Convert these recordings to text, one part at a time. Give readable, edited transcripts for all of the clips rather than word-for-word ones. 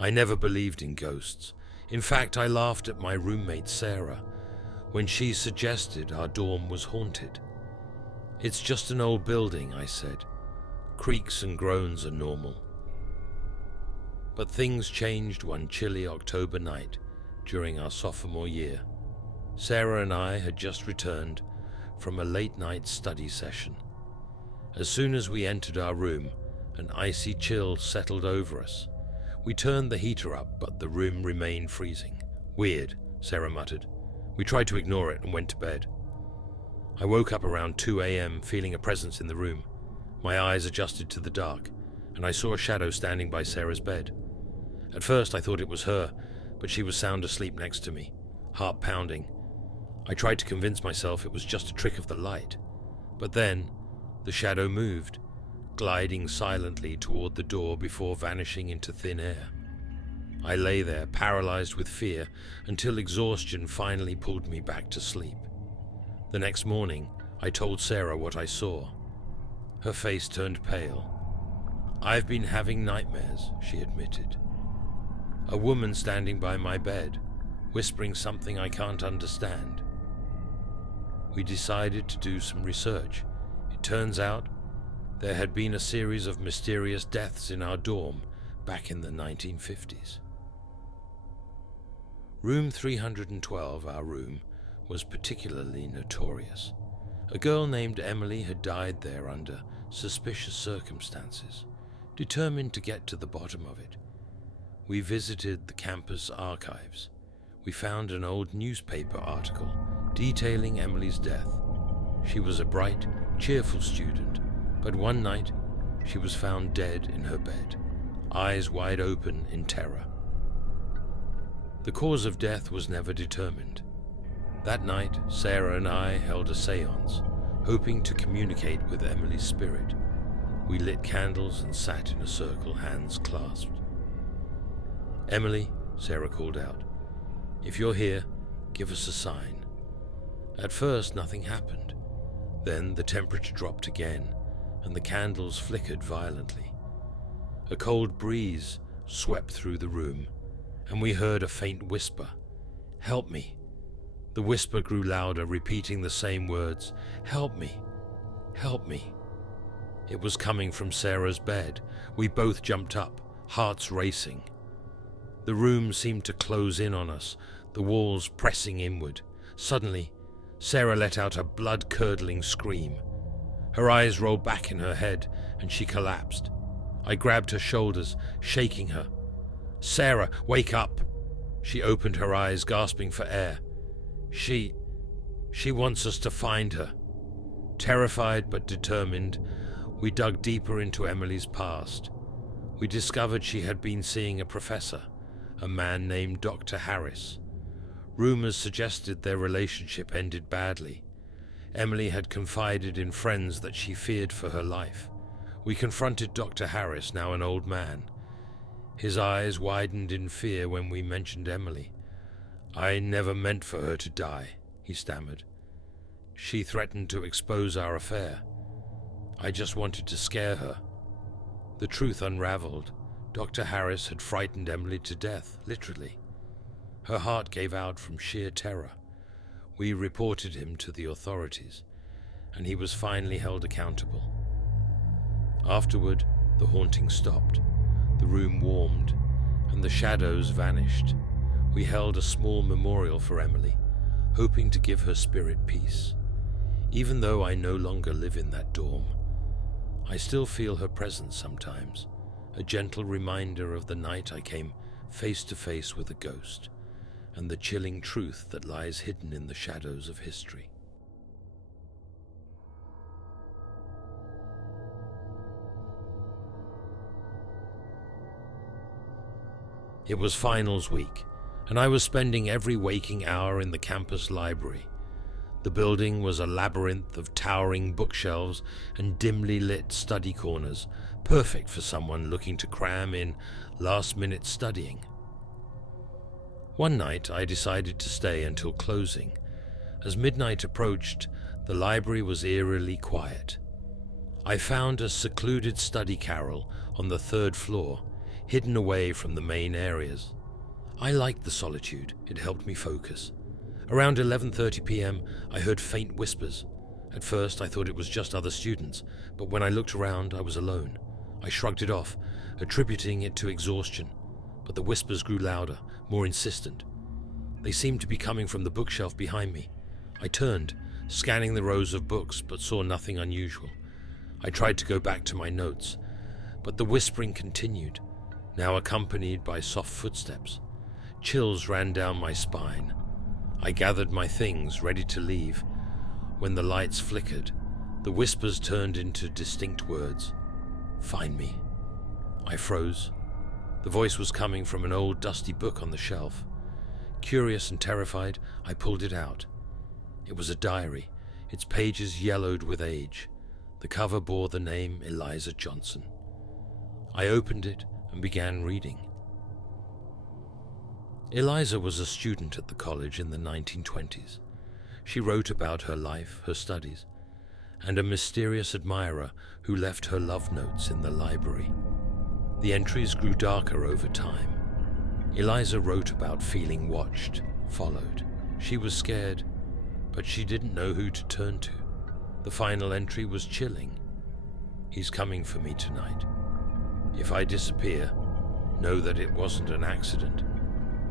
I never believed in ghosts. In fact, I laughed at my roommate Sarah when she suggested our dorm was haunted. "It's just an old building," I said. "Creaks and groans are normal." But things changed one chilly October night during our sophomore year. Sarah and I had just returned from a late-night study session. As soon as we entered our room, an icy chill settled over us. We turned the heater up, but the room remained freezing. "Weird," Sarah muttered. We tried to ignore it and went to bed. I woke up around 2 a.m. feeling a presence in the room. My eyes adjusted to the dark, and I saw a shadow standing by Sarah's bed. At first I thought it was her, but she was sound asleep next to me, heart pounding. I tried to convince myself it was just a trick of the light. But then, the shadow moved, gliding silently toward the door before vanishing into thin air. I lay there, paralyzed with fear, until exhaustion finally pulled me back to sleep. The next morning, I told Sarah what I saw. Her face turned pale. "I've been having nightmares," she admitted. "A woman standing by my bed, whispering something I can't understand." We decided to do some research. It turns out there had been a series of mysterious deaths in our dorm back in the 1950s. Room 312, our room, was particularly notorious. A girl named Emily had died there under suspicious circumstances. Determined to get to the bottom of it, we visited the campus archives. We found an old newspaper article detailing Emily's death. She was a bright, cheerful student, but one night she was found dead in her bed, eyes wide open in terror. The cause of death was never determined. That night, Sarah and I held a séance, hoping to communicate with Emily's spirit. We lit candles and sat in a circle, hands clasped. "Emily," Sarah called out, "if you're here, give us a sign." At first, nothing happened. Then the temperature dropped again, and the candles flickered violently. A cold breeze swept through the room, and we heard a faint whisper, "Help me." The whisper grew louder, repeating the same words, "Help me, help me." It was coming from Sarah's bed. We both jumped up, hearts racing. The room seemed to close in on us, the walls pressing inward. Suddenly, Sarah let out a blood-curdling scream. Her eyes rolled back in her head, and she collapsed. I grabbed her shoulders, shaking her. "Sarah, wake up!" She opened her eyes, gasping for air. She wants us to find her." Terrified but determined, we dug deeper into Emily's past. We discovered she had been seeing a professor, a man named Dr. Harris. Rumors suggested their relationship ended badly. Emily had confided in friends that she feared for her life. We confronted Dr. Harris, now an old man. His eyes widened in fear when we mentioned Emily. "I never meant for her to die," he stammered. "She threatened to expose our affair. I just wanted to scare her." The truth unraveled. Dr. Harris had frightened Emily to death, literally. Her heart gave out from sheer terror. We reported him to the authorities, and he was finally held accountable. Afterward, the haunting stopped. The room warmed, and the shadows vanished. We held a small memorial for Emily, hoping to give her spirit peace. Even though I no longer live in that dorm, I still feel her presence sometimes, a gentle reminder of the night I came face to face with a ghost, and the chilling truth that lies hidden in the shadows of history. It was finals week, and I was spending every waking hour in the campus library. The building was a labyrinth of towering bookshelves and dimly lit study corners, perfect for someone looking to cram in last-minute studying. One night, I decided to stay until closing. As midnight approached, the library was eerily quiet. I found a secluded study carrel on the third floor, hidden away from the main areas. I liked the solitude, it helped me focus. Around 11:30 p.m., I heard faint whispers. At first, I thought it was just other students, but when I looked around, I was alone. I shrugged it off, attributing it to exhaustion, but the whispers grew louder, more insistent. They seemed to be coming from the bookshelf behind me. I turned, scanning the rows of books, but saw nothing unusual. I tried to go back to my notes, but the whispering continued, now accompanied by soft footsteps. Chills ran down my spine. I gathered my things, ready to leave. When the lights flickered, the whispers turned into distinct words. "Find me." I froze. The voice was coming from an old dusty book on the shelf. Curious and terrified, I pulled it out. It was a diary, its pages yellowed with age. The cover bore the name Eliza Johnson. I opened it and began reading. Eliza was a student at the college in the 1920s. She wrote about her life, her studies, and a mysterious admirer who left her love notes in the library. The entries grew darker over time. Eliza wrote about feeling watched, followed. She was scared, but she didn't know who to turn to. The final entry was chilling. "He's coming for me tonight. If I disappear, know that it wasn't an accident."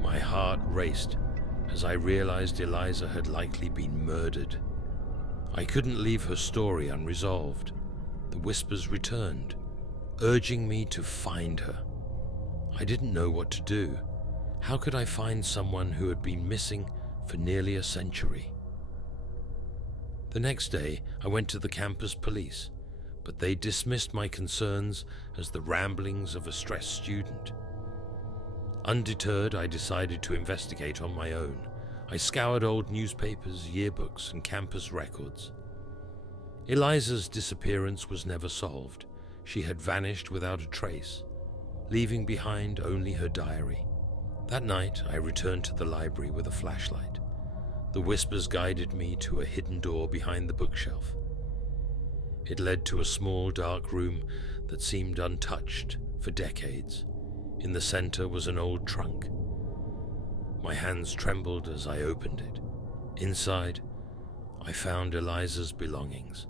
My heart raced as I realized Eliza had likely been murdered. I couldn't leave her story unresolved. The whispers returned, urging me to find her. I didn't know what to do. How could I find someone who had been missing for nearly a century? The next day, I went to the campus police, but they dismissed my concerns as the ramblings of a stressed student. Undeterred, I decided to investigate on my own. I scoured old newspapers, yearbooks, and campus records. Eliza's disappearance was never solved. She had vanished without a trace, leaving behind only her diary. That night, I returned to the library with a flashlight. The whispers guided me to a hidden door behind the bookshelf. It led to a small, dark room that seemed untouched for decades. In the center was an old trunk. My hands trembled as I opened it. Inside, I found Eliza's belongings,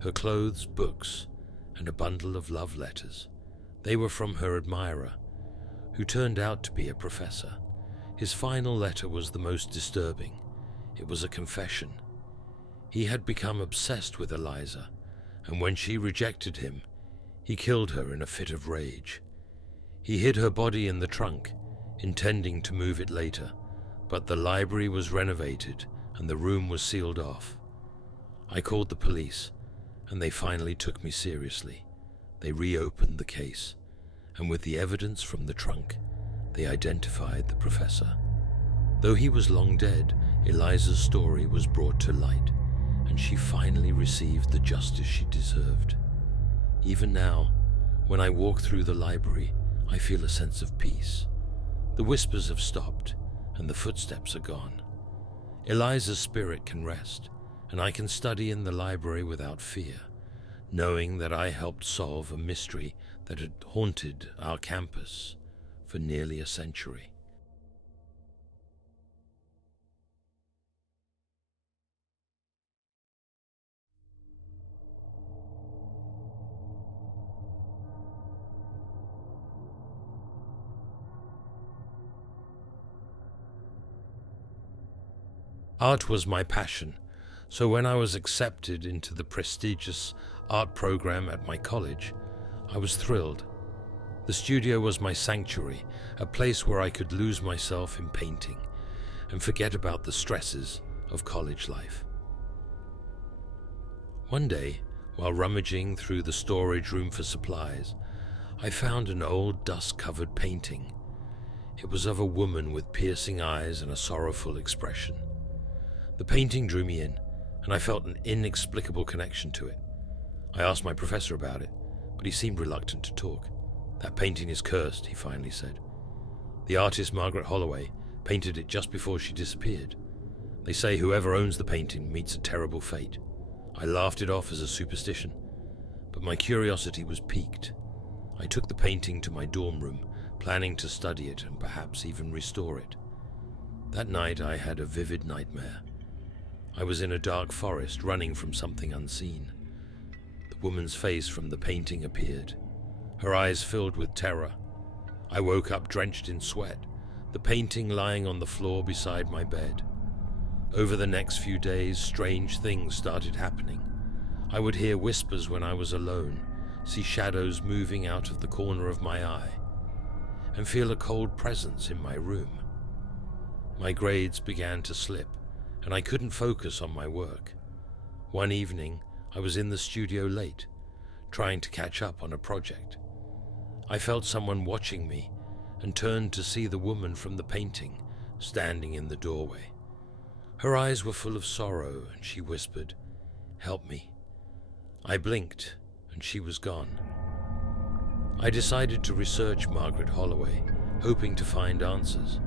her clothes, books, and a bundle of love letters. They were from her admirer, who turned out to be a professor. His final letter was the most disturbing. It was a confession. He had become obsessed with Eliza, and when she rejected him, he killed her in a fit of rage. He hid her body in the trunk, intending to move it later, but the library was renovated and the room was sealed off. I called the police, and they finally took me seriously. They reopened the case, and with the evidence from the trunk, they identified the professor. Though he was long dead, Eliza's story was brought to light, and she finally received the justice she deserved. Even now, when I walk through the library, I feel a sense of peace. The whispers have stopped, and the footsteps are gone. Eliza's spirit can rest, and I can study in the library without fear, knowing that I helped solve a mystery that had haunted our campus for nearly a century. Art was my passion, so when I was accepted into the prestigious art program at my college, I was thrilled. The studio was my sanctuary, a place where I could lose myself in painting and forget about the stresses of college life. One day, while rummaging through the storage room for supplies, I found an old dust-covered painting. It was of a woman with piercing eyes and a sorrowful expression. The painting drew me in, and I felt an inexplicable connection to it. I asked my professor about it, but he seemed reluctant to talk. "That painting is cursed," he finally said. "The artist Margaret Holloway painted it just before she disappeared. They say whoever owns the painting meets a terrible fate." I laughed it off as a superstition, but my curiosity was piqued. I took the painting to my dorm room planning to study it and perhaps even restore it. That night I had a vivid nightmare. I was in a dark forest running from something unseen. The woman's face from the painting appeared, her eyes filled with terror. I woke up drenched in sweat, the painting lying on the floor beside my bed. Over the next few days, strange things started happening. I would hear whispers when I was alone, see shadows moving out of the corner of my eye, and feel a cold presence in my room. My grades began to slip, and I couldn't focus on my work. One evening, I was in the studio late, trying to catch up on a project. I felt someone watching me and turned to see the woman from the painting standing in the doorway. Her eyes were full of sorrow, and she whispered, "Help me." I blinked, and she was gone. I decided to research Margaret Holloway, hoping to find answers.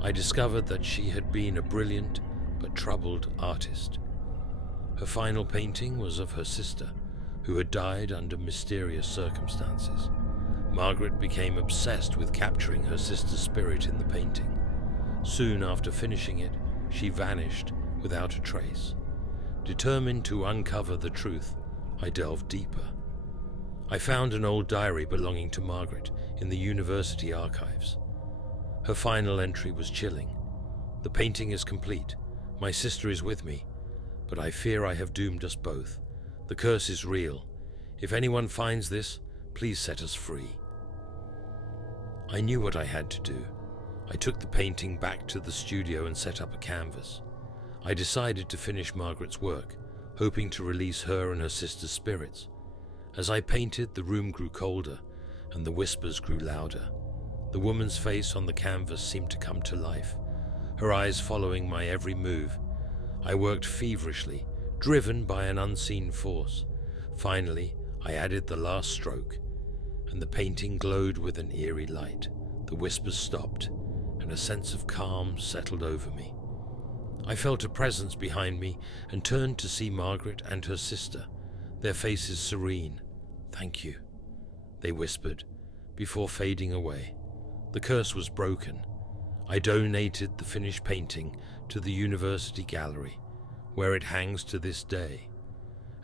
I discovered that she had been a brilliant but troubled artist. Her final painting was of her sister, who had died under mysterious circumstances. Margaret became obsessed with capturing her sister's spirit in the painting. Soon after finishing it, she vanished without a trace. Determined to uncover the truth, I delved deeper. I found an old diary belonging to Margaret in the university archives. Her final entry was chilling. "The painting is complete. My sister is with me, but I fear I have doomed us both. The curse is real. If anyone finds this, please set us free." I knew what I had to do. I took the painting back to the studio and set up a canvas. I decided to finish Margaret's work, hoping to release her and her sister's spirits. As I painted, the room grew colder, and the whispers grew louder. The woman's face on the canvas seemed to come to life, her eyes following my every move. I worked feverishly, driven by an unseen force. Finally, I added the last stroke, and the painting glowed with an eerie light. The whispers stopped, and a sense of calm settled over me. I felt a presence behind me and turned to see Margaret and her sister, their faces serene. "Thank you," they whispered, before fading away. The curse was broken. I donated the finished painting to the university gallery, where it hangs to this day.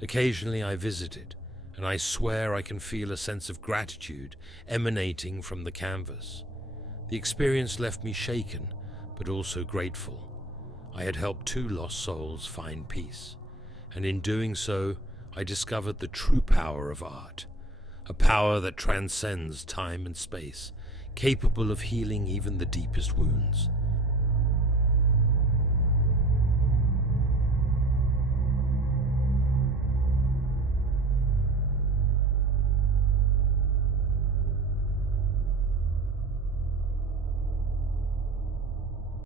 Occasionally I visit it, and I swear I can feel a sense of gratitude emanating from the canvas. The experience left me shaken, but also grateful. I had helped 2 lost souls find peace, and in doing so, I discovered the true power of art, a power that transcends time and space, capable of healing even the deepest wounds.